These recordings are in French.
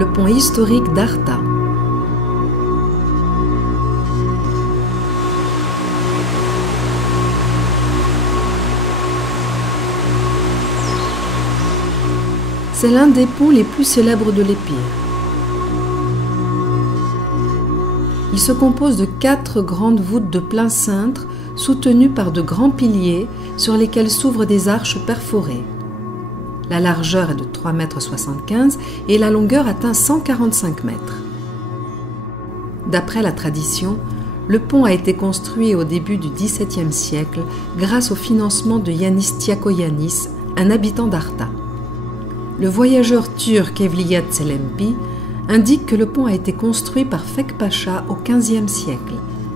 le pont historique d'Arta. C'est l'un des ponts les plus célèbres de l'Épire. Il se compose de 4 grandes voûtes de plein cintre soutenues par de grands piliers sur lesquels s'ouvrent des arches perforées. La largeur est de 3,75 m et la longueur atteint 145 mètres. D'après la tradition, le pont a été construit au début du XVIIe siècle grâce au financement de Yannis Tiakoyannis, un habitant d'Arta. Le voyageur turc Evliya Çelebi indique que le pont a été construit par Fek Pacha au XVe siècle.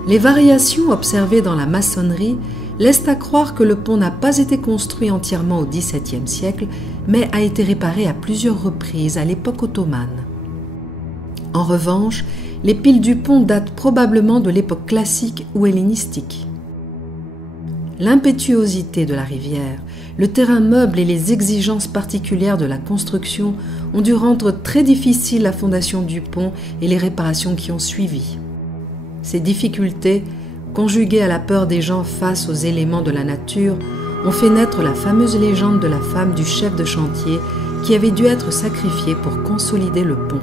Les variations observées dans la maçonnerie laissent à croire que le pont n'a pas été construit entièrement au XVIIe siècle, mais a été réparé à plusieurs reprises à l'époque ottomane. En revanche, les piles du pont datent probablement de l'époque classique ou hellénistique. L'impétuosité de la rivière, le terrain meuble et les exigences particulières de la construction ont dû rendre très difficile la fondation du pont et les réparations qui ont suivi. Ces difficultés, conjuguées à la peur des gens face aux éléments de la nature, ont fait naître la fameuse légende de la femme du chef de chantier qui avait dû être sacrifiée pour consolider le pont.